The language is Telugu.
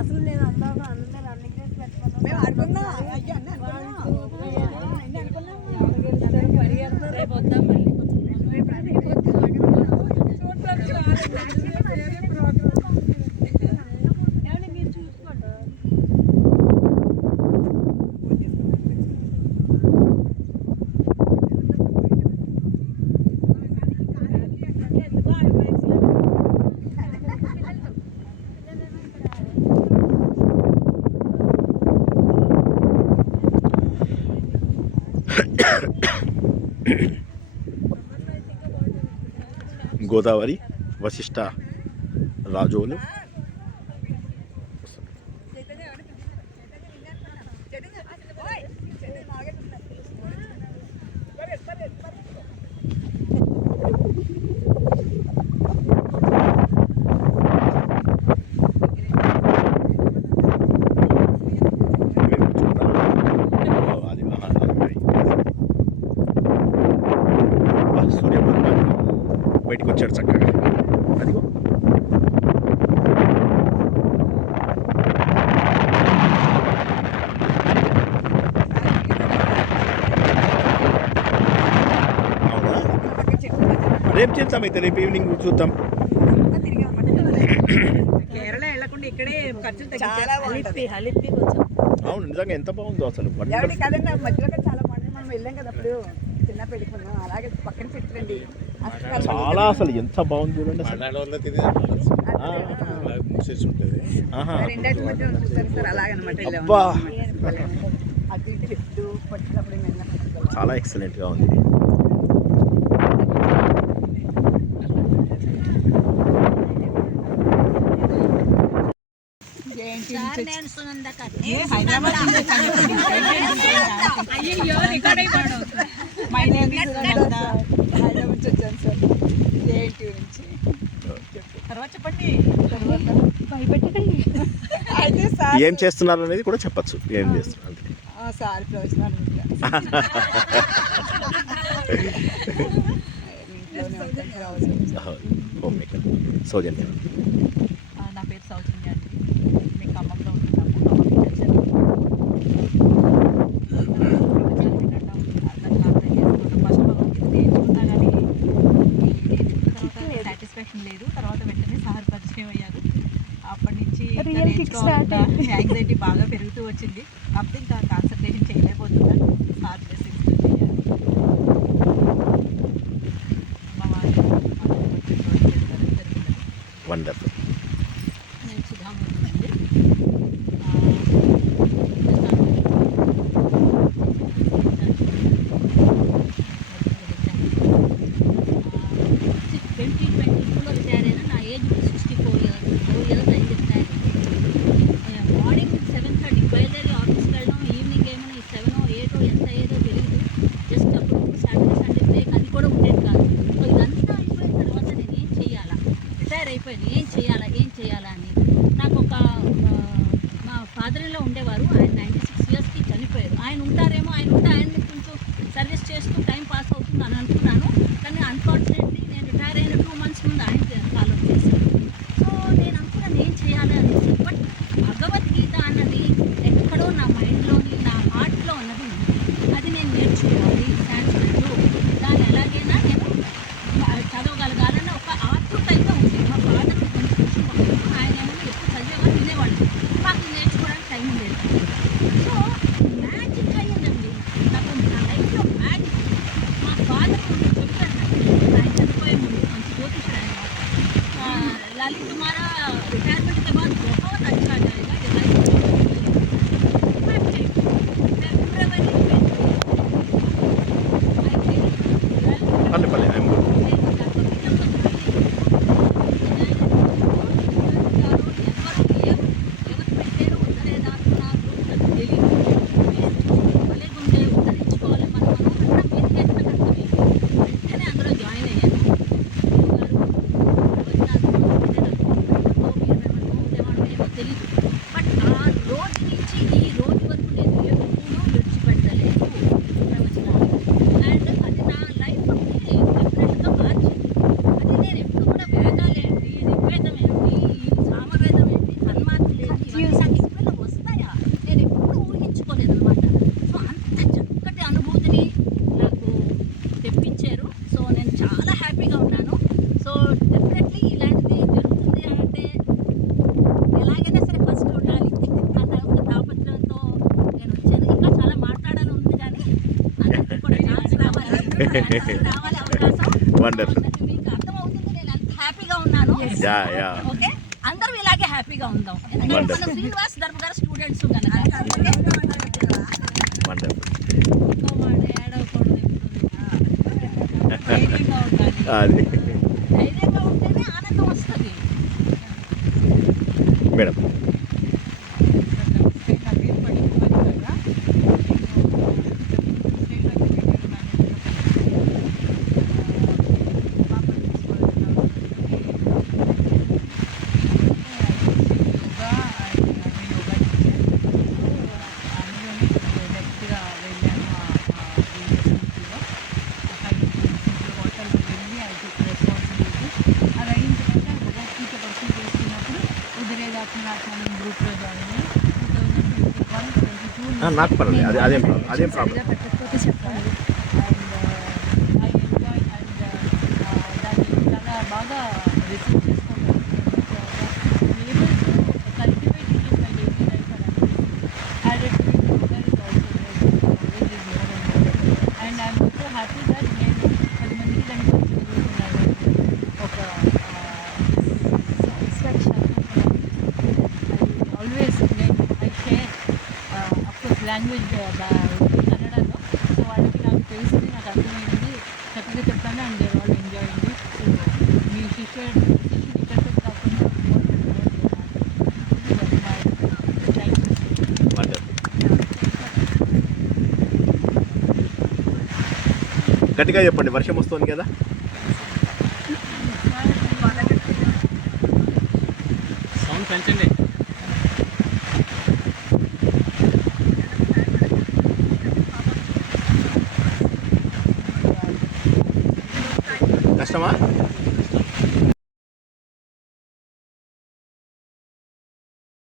అసలు నేను అందాక అందరూ రన్నింగ్ రేస్ పెట్టుకున్నాను. మేము ఆడుకున్నాం. అయ్యో అన్నీ అనుకున్నాం. రేపు వద్దాం మళ్ళీ. మీరు చూసుకోండి. గోదావరి వశిష్ట రాజోలు బయటకు వచ్చాడు చక్కగా. అదిగో రేపు చేద్దామైతే, రేపు ఈవినింగ్ చూద్దాం. కేరళ వెళ్ళకుండా ఇక్కడే ఖర్చులు చాలా అవును, నిజంగా ఎంత బాగుందో అసలు. కదండి మధ్యలో చాలా బాగుంటుంది. మనం వెళ్ళాం కదా అప్పుడు చిన్న పెట్టుకున్నాం. అలాగే పక్కన చెట్లండి చాలా, అసలు ఎంత బాగుంది చూడండి అసలు. రెండాటి మధ్య చూస్తారు సార్. అలాగనమాట అబ్బా అటు ఇటు చెట్టు పట్టినప్పుడు చాలా ఎక్సలెంట్గా ఉంది. ఏం చేస్తున్నారు అనేది కూడా చెప్పచ్చు. ఏం చేస్తున్నారు సార్ ప్రవచనాలు హోమ్ మేకర్ సౌజన్య. నా పేరు సౌజన్య అండి. మేము ఖమ్మంలో ఉంటున్నాము. సాటిస్ఫాక్షన్ లేదు. తర్వాత వెంటనే సార్ పరిచయం అయ్యారు. అప్పటి నుంచి యాంగ్జైటీ బాగా పెరుగుతూ వచ్చింది. కాకపోతే ఇంకా కాన్సన్ట్రేషన్ చేయలేకపోతున్నాను. Sir wonderful. నేను సుధామూర్తి అండి. అయిపోయింది. ఏం చేయాలా అని నాకు ఒక మా ఫాదర్లో ఉండేవారు. ఆయన 96 ఇయర్స్కి చనిపోయారు. ఆయన ఉంటారేమో, ఆయన ఉంటే ఆయన్ని కొంచెం సర్వీస్ చేస్తూ టైం పాస్ అవుతుంది అని అనుకున్నాను. కానీ అన్ఫార్చునేట్లీ నేను రిటైర్ అయిన 2 months ముందు ఆయన ఫాలో చేశాను. సో నేను అనుకున్నాను ఏం చేయాలి అనేసి. బట్ భగవద్గీత అన్నది ఎక్కడో నా మైండ్లోని, నా హార్ట్లో ఉన్నది ఉంది. అది నేను నేర్చుకోవాలి. సాంస్క్రిట్ దాన్ని ఎలాగైనా నేను చదవగలగాలన్న ఒక ఆతృత అయితే ఉంది. మా ఫాదర్ కొంచెం ఆయన ఏమైనా ఎక్కువ చదివేవాళ్ళు వినేవాళ్ళు. మాకు నేర్చుకోవడానికి టైం లేదు. సో మ్యాజిక్ అయ్యిందండి నాకు నా లైఫ్లో మ్యాజిక్. మా ఫాదర్ చెప్తాను ఆయన చనిపోయే ముందు మంచి జ్యోతిషుడు ఆయన. ललित तुम्हारा रिटायरमेंट के बाद बहुत अच्छा जाएगा ये लाइफ। పల్లె పల్లె సామవేదం ఏంటి, హనుమాన్ ఏంటి, రావాలి అవకాశం. వండర్ఫుల్. మీకు అర్థమవుతుంది నేను ఎంత హ్యాపీగా ఉన్నాను. యా యా ఓకే, అందరూ ఇలాగే హ్యాపీగా ఉందాం. ఎందుకంటే Wonderful. మన శ్రీనివాస్ ధర్మ గారు స్టూడెంట్స్ కనుక. వండర్ఫుల్. ధైర్యంగా ఉండాలి. అది ధైర్యంగా ఉంటేనే ఆనందం వస్తుంది. మేడం నాకు పర్లేదు, అదేం ప్రాబ్లం, అదేం ప్రాబ్లం. పెట్టకపోతే చెప్పండి. అండ్ చాలా బాగా రిసీవ్ చేసుకోవాలి. And I'm also happy that నేను 10 మందికి దాన్ని చదువుతున్నాను. ఒక సాటిస్ఫాక్షన్. ఆల్వేస్ నేను ఐ షేర్ అఫ్కోర్స్ లాంగ్వేజ్ కన్నడలో. సో వాళ్ళకి నాకు తెలిసింది, నాకు అర్థమైంది, చక్కగా చెప్పాను. అండ్ దే ఆల్ ఎంజాయింది. సో మీ శిష్యుడు ఇక్కడితో కాకుండా థ్యాంక్ యూ. వండర్ఫుల్. గట్టిగా చెప్పండి, వర్షం వస్తుంది కదా. సౌండ్ పెంచండి. కష్టమా?